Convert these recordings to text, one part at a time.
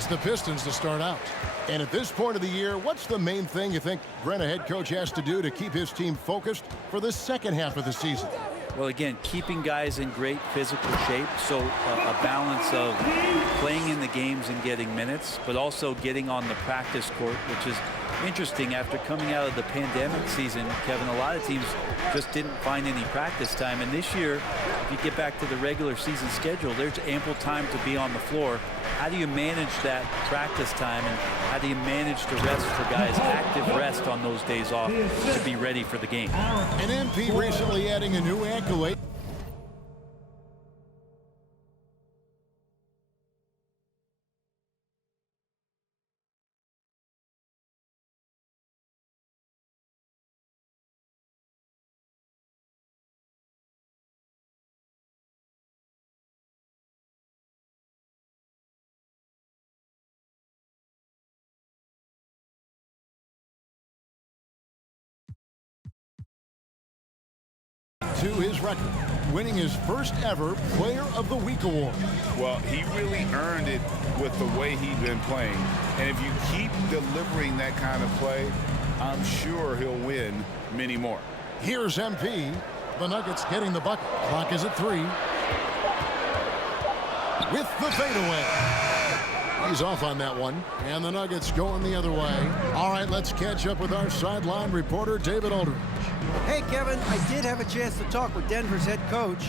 It's the Pistons to start out. And at this point of the year, what's the main thing you think Brent, a head coach, has to do to keep his team focused for the second half of the season? Well, again, keeping guys in great physical shape, so a balance of playing in the games and getting minutes, but also getting on the practice court, which is interesting after coming out of the pandemic season. Kevin, a lot of teams just didn't find any practice time, and this year, if you get back to the regular season schedule, there's ample time to be on the floor. How do you manage that practice time, and how do you manage the rest for guys, active rest on those days off to be ready for the game? And MP recently adding a new accolade. To his record, winning his first ever Player of the Week award. Well, he really earned it with the way he's been playing. And if you keep delivering that kind of play, I'm sure he'll win many more. Here's MP. The Nuggets getting the bucket. Clock is at 3. With the fadeaway. He's off on that one. And the Nuggets going the other way. All right, let's catch up with our sideline reporter, David Aldridge. Hey, Kevin, I did have a chance to talk with Denver's head coach,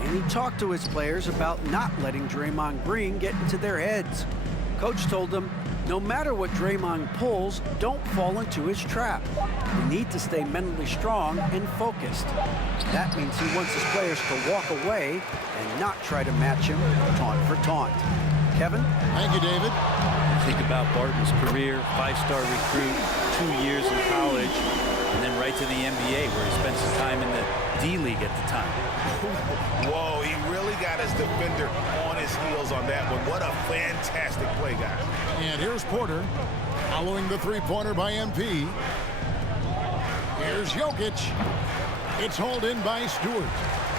and he talked to his players about not letting Draymond Green get into their heads. Coach told them, no matter what Draymond pulls, don't fall into his trap. You need to stay mentally strong and focused. That means he wants his players to walk away and not try to match him taunt for taunt. Kevin? Thank you, David. Think about Barton's career, 5-star recruit, 2 years in college, and then right to the NBA where he spent some time in the D-League at the time. Whoa, he really got his defender on his heels on that one. What a fantastic play, guys. And here's Porter following the three-pointer by MP. Here's Jokic. It's hauled in by Stewart.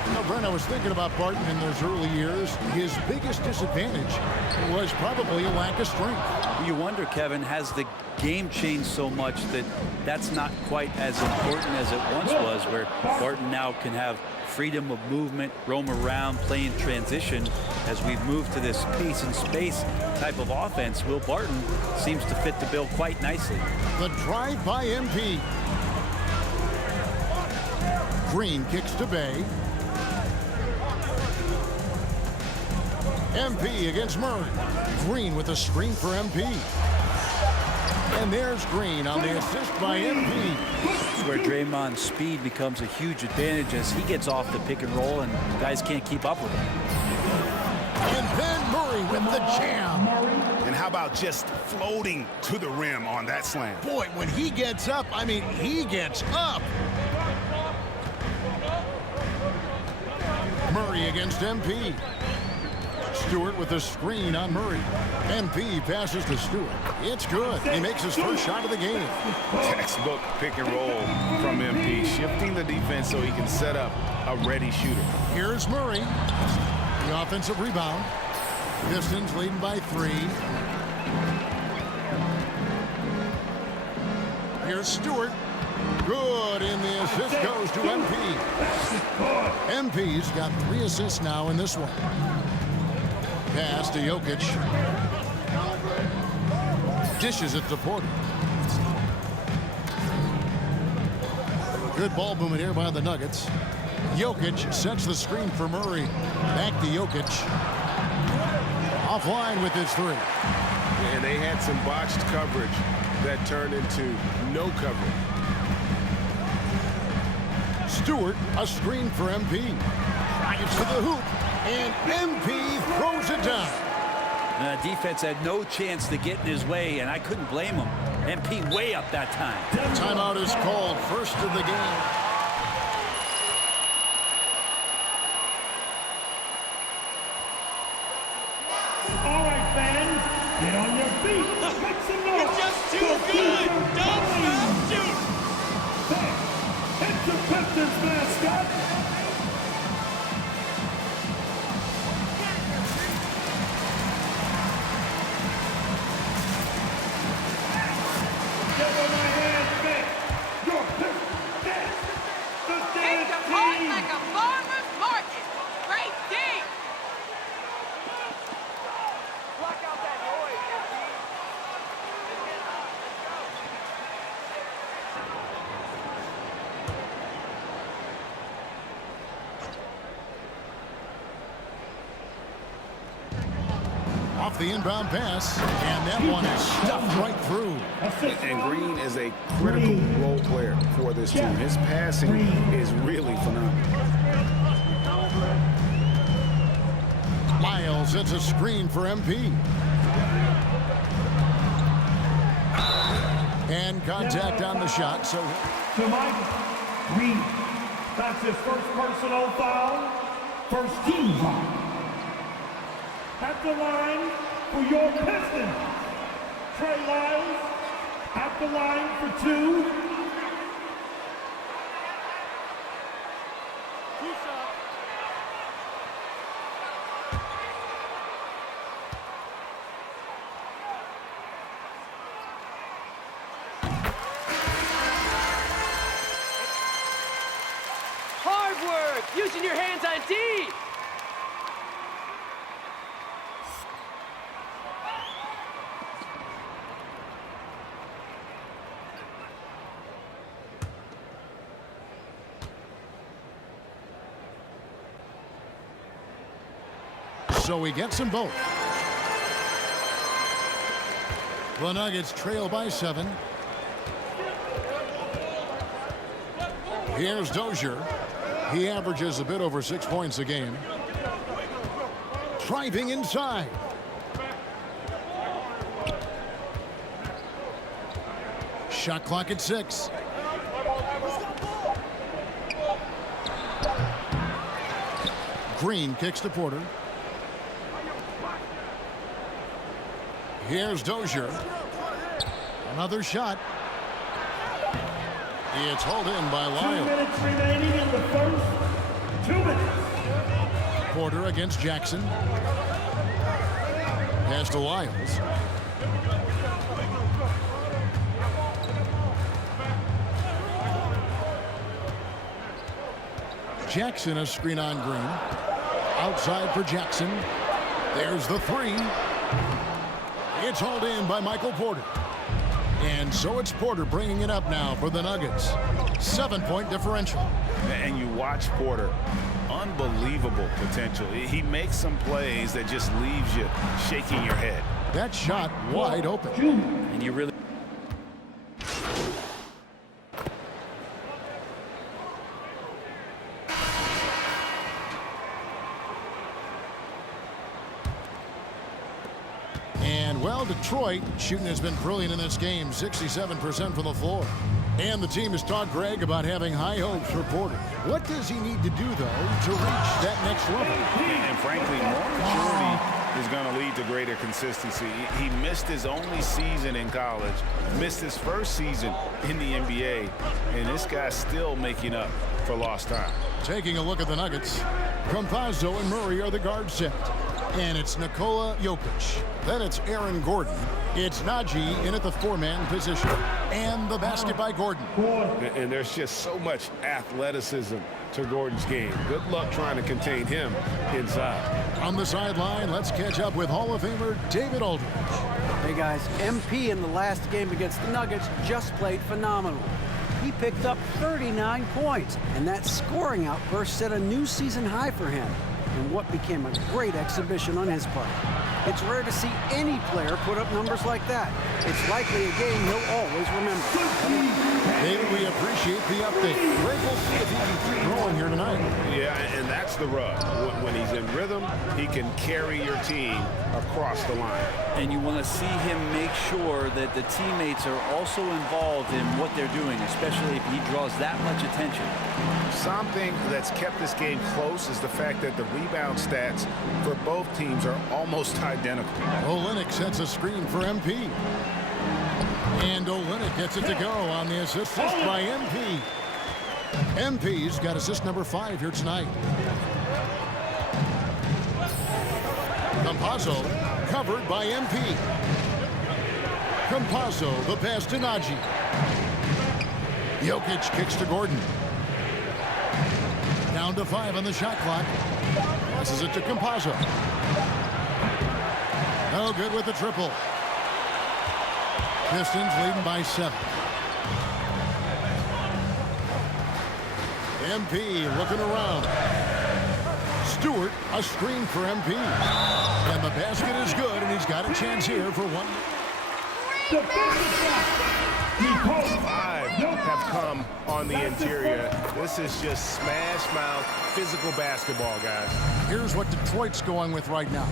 You know, Brent, I was thinking about Barton in those early years. His biggest disadvantage was probably a lack of strength. You wonder, Kevin, has the game changed so much that that's not quite as important as it once was, where Barton now can have freedom of movement, roam around, play in transition. As we've moved to this pace and space type of offense, Will Barton seems to fit the bill quite nicely. The drive by MP. Green kicks to Bay. MP against Murray. Green with a screen for MP. And there's Green on the assist by MP. This is where Draymond's speed becomes a huge advantage as he gets off the pick and roll and guys can't keep up with him. And then Murray with the jam. And how about just floating to the rim on that slam? Boy, when he gets up, I mean, he gets up. Murray against MP. Stewart with a screen on Murray. MP passes to Stewart. It's good. He makes his first shot of the game. Textbook pick and roll from MP, shifting the defense so he can set up a ready shooter. Here's Murray. The offensive rebound. Pistons leading by 3. Here's Stewart. Good, and the assist goes to MP. MP's got 3 assists now in this one. Pass to Jokic. Dishes it to Porter. Good ball movement here by the Nuggets. Jokic sets the screen for Murray. Back to Jokic. Offline with his 3. And they had some botched coverage that turned into no coverage. Stewart, a screen for MP. Drives to the hoop, and MP throws it down. Defense had no chance to get in his way, and I couldn't blame him. MP way up that time. Timeout is called, first of the game. All right, fans, get on your feet. Make some noise. It's just too good. Don't stop shooting. It's the Pistons mascot. support like a farmer's market. Great D. Block out that noise, Off the inbound pass, and that one is stuffed right through. And Green is a critical role player for this team. His passing is really phenomenal. Lyles hits a screen for MP. And contact on the shot, so To Mike Green. That's his first personal foul. First team foul. At the line for your Pistons, Trey Lyles. At the line for 2. Hard work, using your hands on D. So he gets them both. The Nuggets trail by 7. Here's Dozier. He averages a bit over 6 points a game. Driving inside. Shot clock at 6. Green kicks to Porter. Here's Dozier. Another shot. It's hauled in by 2 Lyles. minutes remaining in the first. 2 minutes. Porter against Jackson. Pass to Lyles. Jackson a screen on Green. Outside for Jackson. There's the 3. It's hauled in by Michael Porter. And so it's Porter bringing it up now for the Nuggets. 7-point differential. And you watch Porter. Unbelievable potential. He makes some plays that just leaves you shaking your head. That shot wide open. And you really... And, well, Detroit shooting has been brilliant in this game, 67% from the floor. And the team has talked Greg about having high hopes for Porter. What does he need to do, though, to reach that next level? And frankly, more maturity is going to lead to greater consistency. He missed his only season in college, missed his first season in the NBA, and this guy's still making up for lost time. Taking a look at the Nuggets, Campazzo and Murray are the guard set. And it's Nikola Jokic. Then it's Aaron Gordon. It's Najee in at the 4-man position. And the basket by Gordon. And there's just so much athleticism to Gordon's game. Good luck trying to contain him inside. On the sideline, let's catch up with Hall of Famer David Aldridge. Hey guys, MP in the last game against the Nuggets just played phenomenal. He picked up 39 points, and that scoring outburst set a new season high for him in what became a great exhibition on his part. It's rare to see any player put up numbers like that. It's likely a game he'll always remember. David, we appreciate the update. Greg will see if he can keep growing here tonight. Yeah, and that's the rub. When he's in rhythm, he can carry your team across the line. And you want to see him make sure that the teammates are also involved in what they're doing, especially if he draws that much attention. Something that's kept this game close is the fact that the rebound stats for both teams are almost identical. Olynyk sets a screen for MP. And Olynyk gets it to go on the assist by MP. MP's got assist number 5 here tonight. Campazzo covered by MP. Campazzo, the pass to Najee. Jokic kicks to Gordon. Down to 5 on the shot clock. Passes it to Campazzo. No good with the triple. Pistons leading by 7. MP looking around. Stewart, a screen for MP. And the basket is good, and he's got a chance here for one. Five have come on the interior. This is just smash mouth physical basketball, guys. Here's what Detroit's going with right now.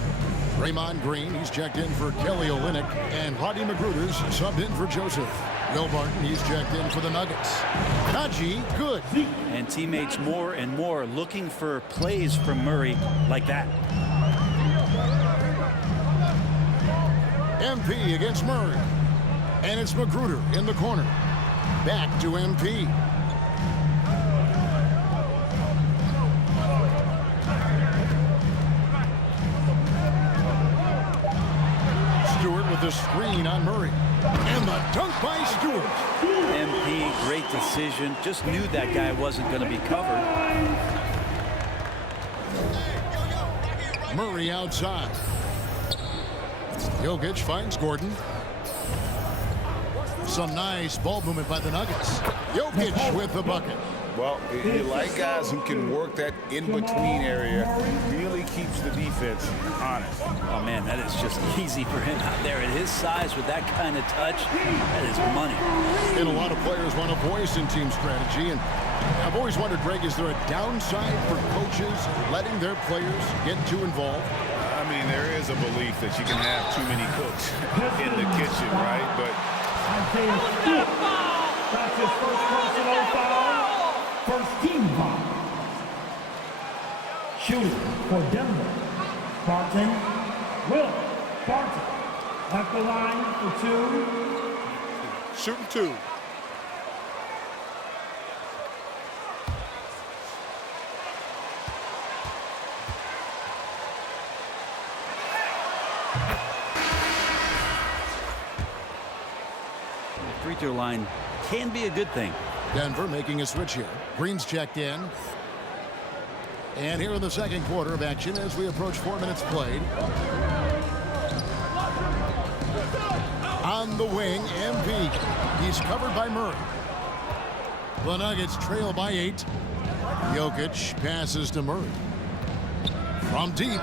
Draymond Green, he's checked in for Kelly Olynyk, and Rodney McGruder's subbed in for Joseph. Will Barton, he's checked in for the Nuggets. Kaji, good. And teammates more and more looking for plays from Murray like that. MP against Murray. And it's McGruder in the corner. Back to MP. Stewart with the screen on Murray. And the dunk by Stewart. MP, great decision. Just knew that guy wasn't going to be covered. Murray outside. Jokic finds Gordon. Some nice ball movement by the Nuggets. Jokic with the bucket. Well, you like guys who can work that in-between area. Really keeps the defense honest. Oh, man, that is just easy for him out there. At his size with that kind of touch, that is money. And a lot of players want a voice in team strategy. And I've always wondered, Greg, is there a downside for coaches letting their players get too involved? I mean, there is a belief that you can have too many cooks in the kitchen, right? But that's his first personal foul. First team foul. Shooting for Denver. Barton. Will Barton. At the line for 2. Shooting 2. Free throw line can be a good thing. Denver making a switch here. Green's checked in. And here in the second quarter of action as we approach 4 minutes played. On the wing, MP. He's covered by Murray. The Nuggets trail by 8. Jokic passes to Murray. From deep.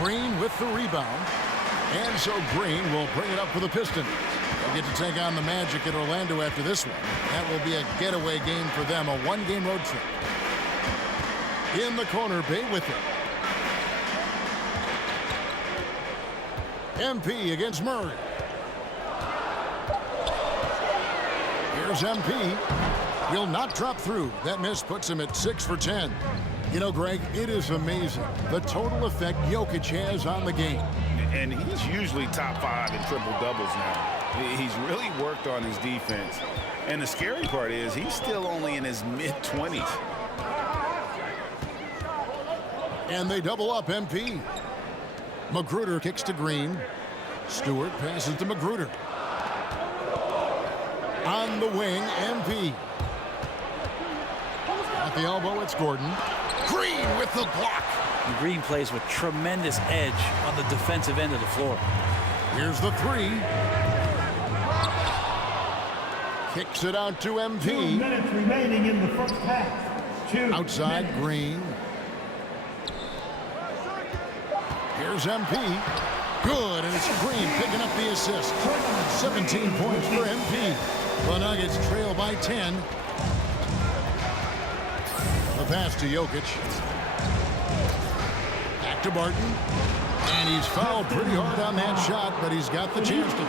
Green with the rebound. And so Green will bring it up for the Pistons. They'll get to take on the Magic at Orlando after this one. That will be a getaway game for them, a one-game road trip. In the corner, Bay with it. MP against Murray. Here's MP. Will not drop through. That miss puts him at 6 for 10. You know, Greg, it is amazing the total effect Jokic has on the game. And he's usually top 5 in triple-doubles now. He's really worked on his defense. And the scary part is he's still only in his mid-20s. And they double up MP. McGruder kicks to Green. Stewart passes to McGruder. On the wing, MP. At the elbow, it's Gordon. Green with the block. And Green plays with tremendous edge on the defensive end of the floor. Here's the 3. Kicks it out to 2 MP. minutes remaining in the first half. 2 Outside, minutes. Green. Here's MP. Good, and it's Green picking up the assist. 17 points for MP. The Nuggets trail by 10. The pass to Jokic. Back to Barton. And he's fouled pretty hard on that shot, but he's got the chance to.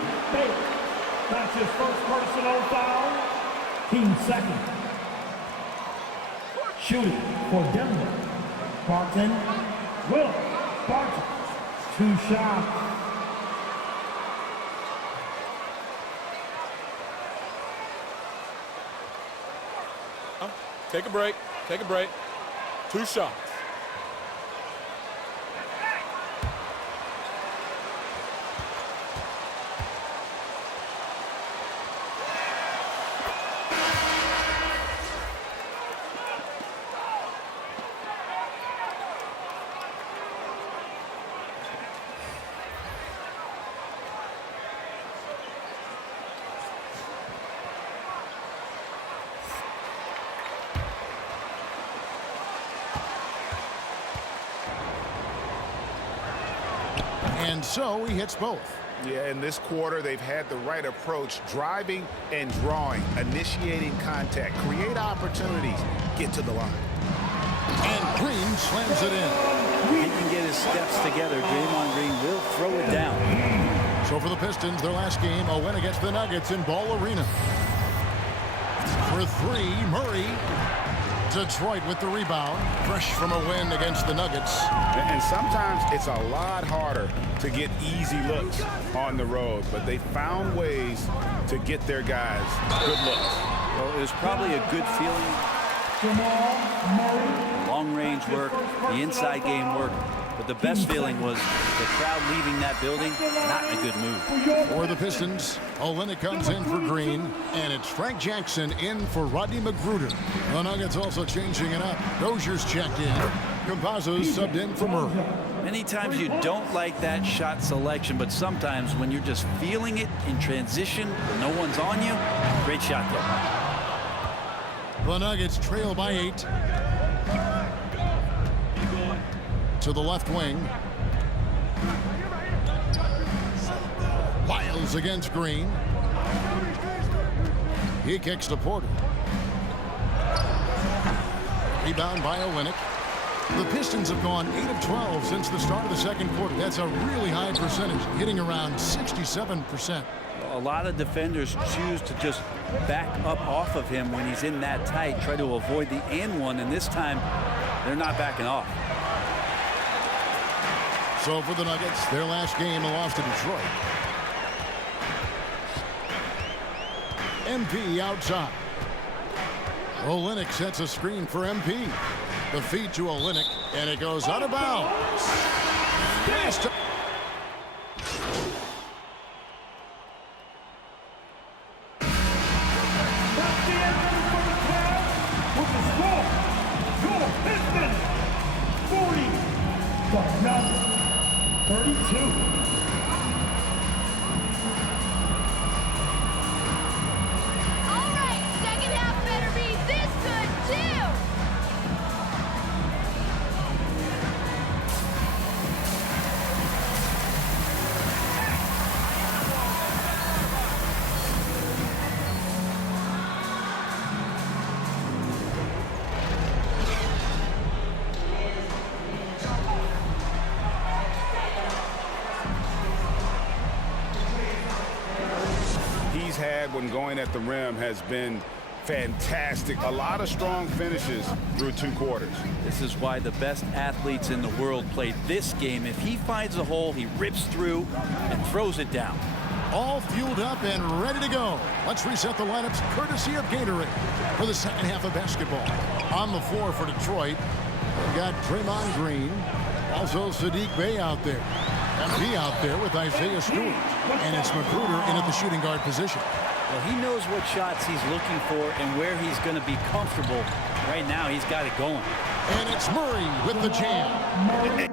That's his first personal foul. Team second. Shooting for Denver. Barton. Will Barton. 2 shots. Take a break. Take a break. 2 shots. And so he hits both. Yeah, in this quarter, they've had the right approach, driving and drawing, initiating contact, create opportunities, get to the line. And Green slams it in. If he can get his steps together, Draymond Green will throw it down. So for the Pistons, their last game, a win against the Nuggets in Ball Arena. For three, Murray. Detroit with the rebound, fresh from a win against the Nuggets. And sometimes it's a lot harder to get easy looks on the road, but they found ways to get their guys good looks. Well, it was probably a good feeling. Long-range work, the inside game work, but the best feeling was the crowd leaving that building not in a good mood. For the Pistons, Olynyk comes in for Green, and it's Frank Jackson in for Rodney McGruder. The Nuggets also changing it up. Dozier's checked in. Campazzo's subbed in for Murray. Many times you don't like that shot selection, but sometimes when you're just feeling it in transition, no one's on you, great shot there. The Nuggets trail by 8. To the left wing. Lyles against Green. He kicks to Porter. Rebound by Olynyk. The Pistons have gone 8 of 12 since the start of the second quarter. That's a really high percentage, hitting around 67%. A lot of defenders choose to just back up off of him when he's in that tight, try to avoid the and one, and this time they're not backing off. So for the Nuggets, their last game, a loss to Detroit. MP outside. Olynyk sets a screen for MP. The feed to Olynyk, and it goes out of bounds. When going at the rim has been fantastic. A lot of strong finishes through 2 quarters. This is why the best athletes in the world play this game. If he finds a hole, he rips through and throws it down. All fueled up and ready to go. Let's reset the lineups courtesy of Gatorade for the second half of basketball. On the floor for Detroit, we've got Draymond Green, also Sadiq Bey out there. MP out there with Isaiah Stewart. And it's McGruder in at the shooting guard position. Well, he knows what shots he's looking for and where he's going to be comfortable. Right now, he's got it going. And it's Murray with the jam.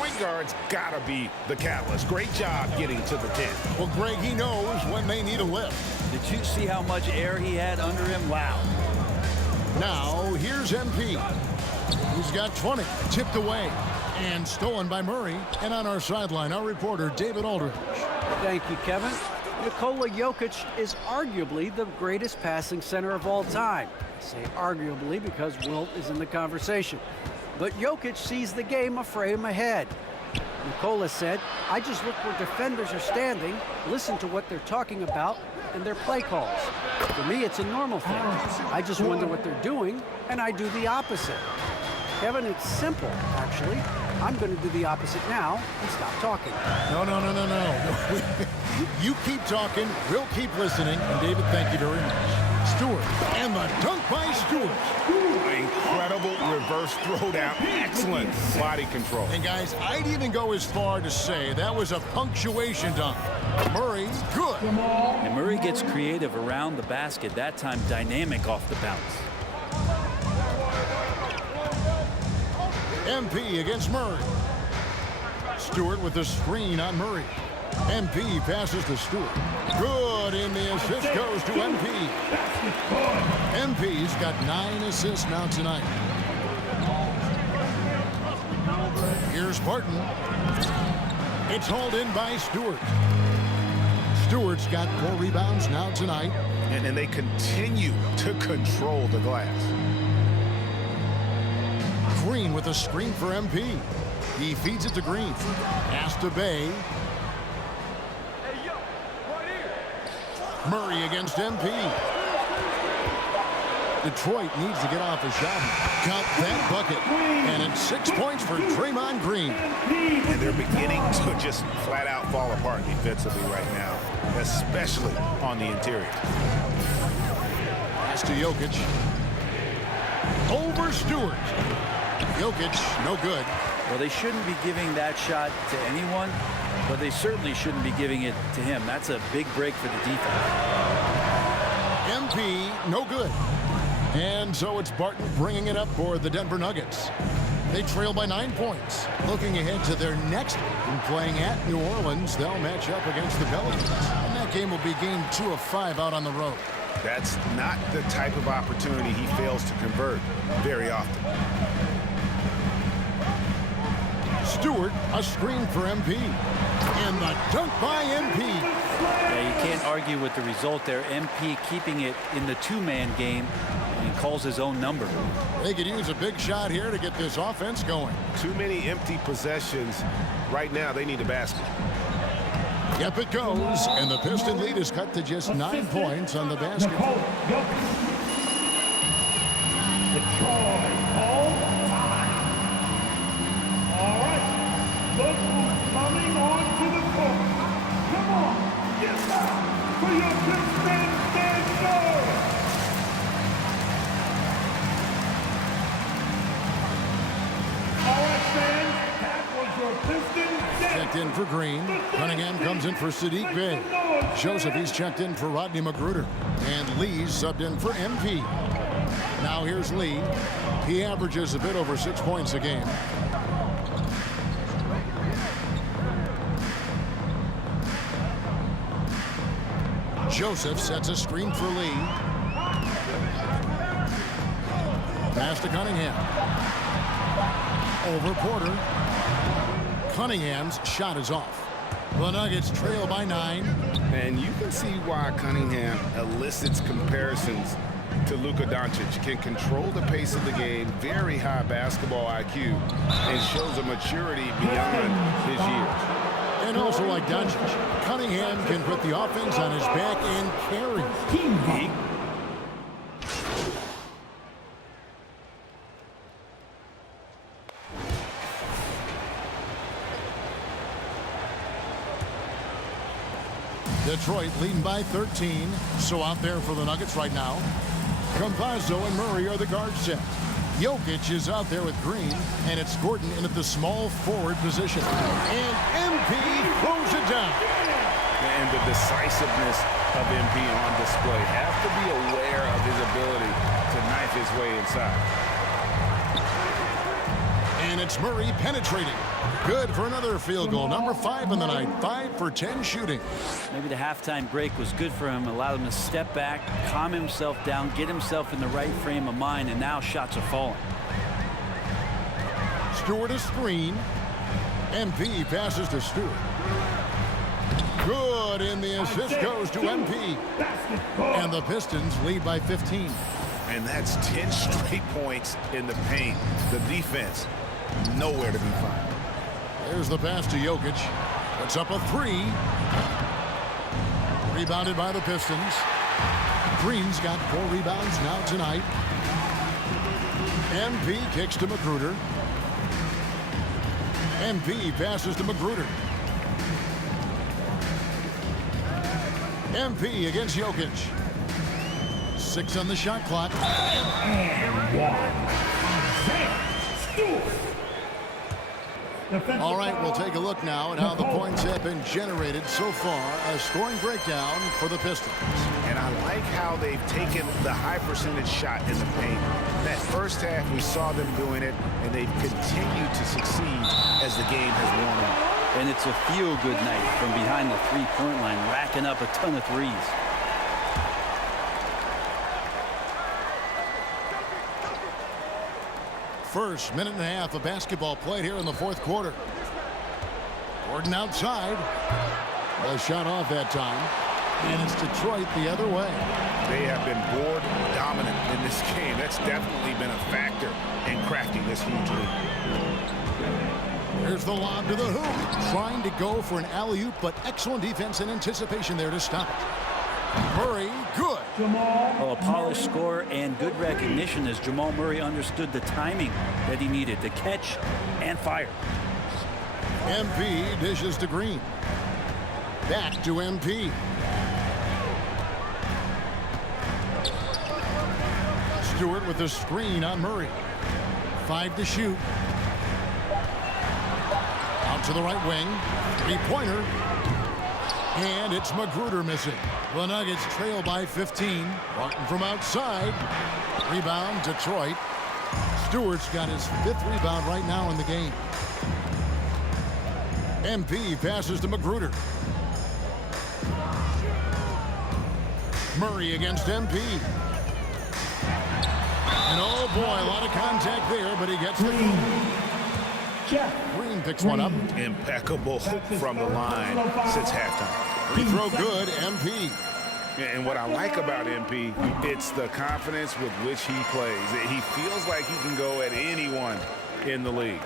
point guard's got to be the catalyst. Great job getting to the 10. Well, Greg, he knows when they need a lift. Did you see how much air he had under him? Wow. Now, here's MP. He's got 20. Tipped away. And stolen by Murray. And on our sideline, our reporter, David Aldridge. Thank you, Kevin. Nikola Jokic is arguably the greatest passing center of all time. I say arguably because Wilt is in the conversation. But Jokic sees the game a frame ahead. Nikola said, I just look where defenders are standing, listen to what they're talking about, and their play calls. For me, it's a normal thing. I just wonder what they're doing, and I do the opposite. Kevin, it's simple, actually. I'm going to do the opposite now and stop talking. No. You keep talking, we'll keep listening. And David, thank you very much. Stewart, and the dunk by Stewart. Incredible reverse throwdown. Excellent body control. And guys, I'd even go as far to say that was a punctuation dunk. Murray, good. And Murray gets creative around the basket, that time dynamic off the bounce. MP against Murray. Stewart with the screen on Murray. MP passes to Stewart. Good, and the assist goes to MP. MP's got 9 assists now tonight. Here's Barton. It's hauled in by Stewart. Stewart's got 4 rebounds now tonight. And they continue to control the glass. Green with a screen for MP. He feeds it to Green. Pass to Bay. Murray against MP. Detroit needs to get off a shot. Got that bucket. And it's 6 points for Draymond Green. And they're beginning to just flat out fall apart defensively right now, especially on the interior. Pass to Jokic. Over Stewart. Jokic, no good. Well, they shouldn't be giving that shot to anyone, but they certainly shouldn't be giving it to him. That's a big break for the defense. MP, no good. And so it's Barton bringing it up for the Denver Nuggets. They trail by 9 points. Looking ahead to their next game, playing at New Orleans, they'll match up against the Pelicans. And that game will be game 2 of 5 out on the road. That's not the type of opportunity he fails to convert very often. Stewart, a screen for MP. And the dunk by MP. Yeah, you can't argue with the result there. MP keeping it in the 2-man game, and he calls his own number. They could use a big shot here to get this offense going. Too many empty possessions. Right now, they need a basket. Yep, it goes. And the Piston lead is cut to just 9 points on the basket. All right, look who's coming onto the court. Come on, get back for your Piston stand. All right, fans, that was your Piston stand. Checked in for Green. Cunningham comes in for Sadiq Bey. Joseph, he's checked in for Rodney Magruder. And Lee's subbed in for MP. Now here's Lee. He averages a bit over 6 points a game. Joseph sets a screen for Lee. Pass to Cunningham. Over Porter. Cunningham's shot is off. The Nuggets trail by 9. And you can see why Cunningham elicits comparisons to Luka Doncic. Can control the pace of the game, very high basketball IQ, and shows a maturity beyond his years. And also like Doncic, Cunningham can put the offense on his back and carry. Detroit leading by 13. So out there for the Nuggets right now. Campazzo and Murray are the guard set. Jokic is out there with Green, and it's Gordon in at the small forward position. And MP throws it down. And the decisiveness of MP on display. Have to be aware of his ability to knife his way inside. And And it's Murray penetrating. Good for another field goal. Number 5 in the night. 5 for 10 shooting. Maybe the halftime break was good for him. Allowed him to step back, calm himself down, get himself in the right frame of mind, and now shots are falling. Stewart a screen. MP passes to Stewart. Good, and the assist goes to MP. And the Pistons lead by 15. And that's 10 straight points in the paint. The defense, nowhere to be found. There's the pass to Jokic. Puts up a 3. Rebounded by the Pistons. Green's got 4 rebounds now tonight. MP kicks to Magruder. MP passes to Magruder. MP against Jokic. 6 on the shot clock. All right, we'll take a look now at how the points have been generated so far. A scoring breakdown for the Pistons. And I like how they've taken the high percentage shot in the paint. That first half, we saw them doing it, and they've continued to succeed as the game has worn on. And it's a feel-good night from behind the three-point line, racking up a ton of threes. First minute and a half of basketball played here in the fourth quarter. Gordon outside. The shot off that time. And it's Detroit the other way. They have been board dominant in this game. That's definitely been a factor in cracking this huge lead. Here's the lob to the hoop. Trying to go for an alley-oop, but excellent defense and anticipation there to stop it. Murray, good. Well, a polished score and good recognition as Jamal Murray understood the timing that he needed to catch and fire. MP dishes to Green. Back to MP. Stewart with the screen on Murray. 5 to shoot. Out to the right wing. 3-pointer. And it's Magruder missing. The Nuggets trail by 15. Martin from outside. Rebound, Detroit. Stewart's got his 5th rebound right now in the game. MP passes to Magruder. Murray against MP. And oh boy, a lot of contact there, but he gets the Green picks one up. Impeccable from the line since halftime. Free throw good, MP. And what I like about MP, it's the confidence with which he plays. He feels like he can go at anyone in the league.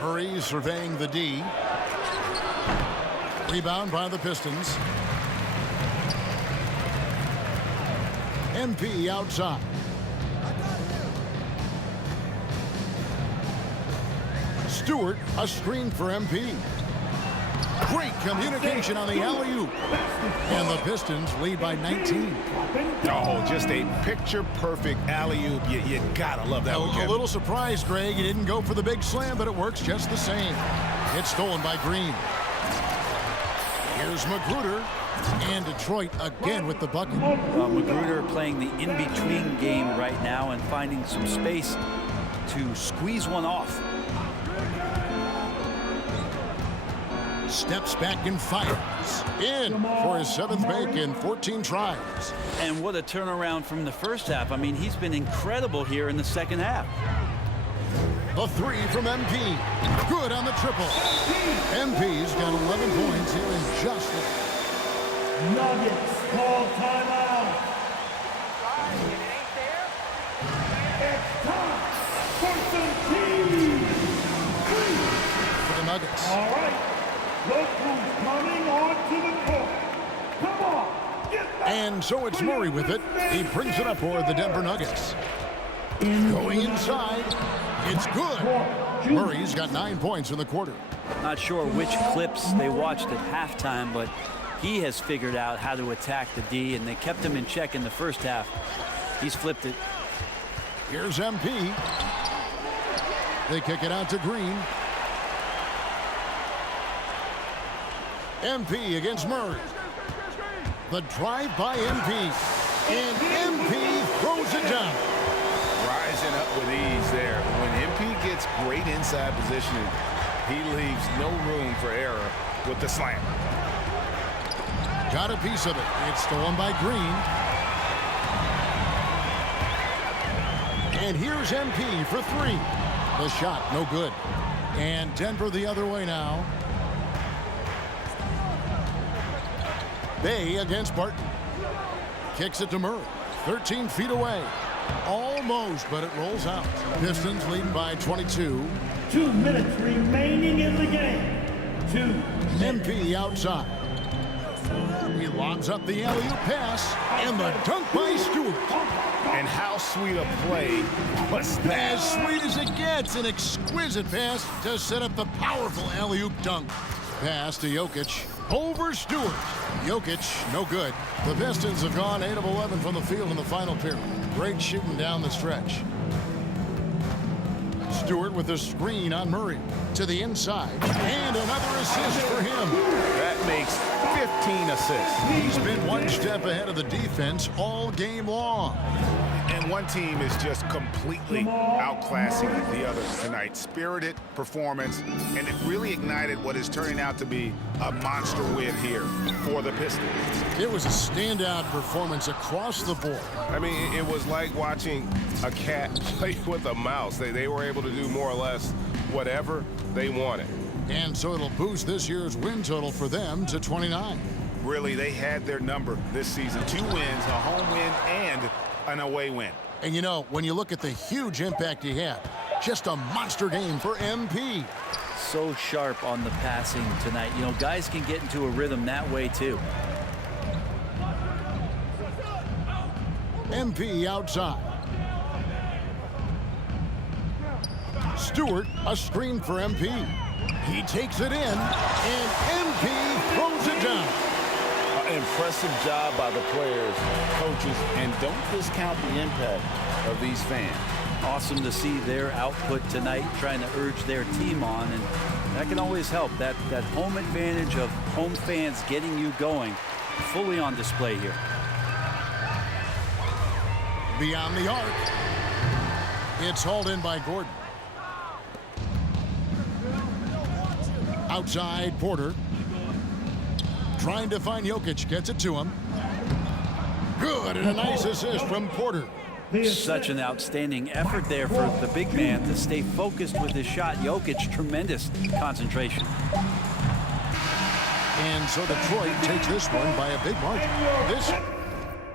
Murray surveying the D. Rebound by the Pistons. MP outside. Stewart, a screen for MP. Great communication on the alley-oop. And the Pistons lead by 19. Oh, just a picture-perfect alley-oop. You gotta love that one, Kevin. A little surprised, Greg. He didn't go for the big slam, but it works just the same. It's stolen by Green. Here's Magruder. And Detroit again with the bucket. Magruder playing the in-between game right now and finding some space to squeeze one off. Steps back and fires. In for his 7th make in 14 tries. And what a turnaround from the first half. I mean, he's been incredible here in the second half. A 3 from MP. Good on the triple. MP's got 11 points here in just... Nuggets call timeout. It's time for some team. For the Nuggets. All right. Look who's coming onto the court. Come on. Get back. And so it's Murray with it. He brings it up for the Denver Nuggets. Going inside. It's good. Murray's got 9 points in the quarter. Not sure which clips they watched at halftime, but he has figured out how to attack the D, and they kept him in check in the first half. He's flipped it. Here's MP. They kick it out to Green. MP against Murray. The drive by MP. And MP throws it down. rising up with ease there. When MP gets great inside positioning, he leaves no room for error with the slam. Got a piece of it. It's stolen by Green. And here's MP for three. The shot, no good. And Denver the other way now. Bay against Barton. Kicks it to Murray. 13 feet away. Almost, but it rolls out. Pistons leading by 22. 2 minutes remaining in the game. 2 MP outside. He lobs up the alley-oop pass. And the dunk by Stewart. And how sweet a play was that? As sweet as it gets. An exquisite pass to set up the powerful alley-oop dunk. Pass to Jokic. Over Stewart. Jokic, no good. The Pistons have gone 8 of 11 from the field in the final period. Great shooting down the stretch. Stewart with a screen on Murray. To the inside. And another assist for him. That makes 15 assists. He's been one step ahead of the defense all game long. And one team is just completely outclassing the other tonight. Spirited performance, and it really ignited what is turning out to be a monster win here for the Pistons. It was a standout performance across the board. I mean, it was like watching a cat play with a mouse. They were able to do more or less whatever they wanted. And so it'll boost this year's win total for them to 29. Really, they had their number this season. 2 wins, a home win, and an away win. And you know, when you look at the huge impact he had, just a monster game for MP. So sharp on the passing tonight. You know, guys can get into a rhythm that way too. MP outside. Stewart, a screen for MP. He takes it in, and MP throws it down. Impressive job by the players, coaches, and don't discount the impact of these fans. Awesome to see their output tonight, trying to urge their team on, and that can always help. That home advantage of home fans getting you going, fully on display here. Beyond the arc. It's hauled in by Gordon. Outside, Porter. Trying to find Jokic, gets it to him. Good, and a nice assist from Porter. Such an outstanding effort there for the big man to stay focused with his shot. Jokic, tremendous concentration. And so Detroit takes this one by a big margin. This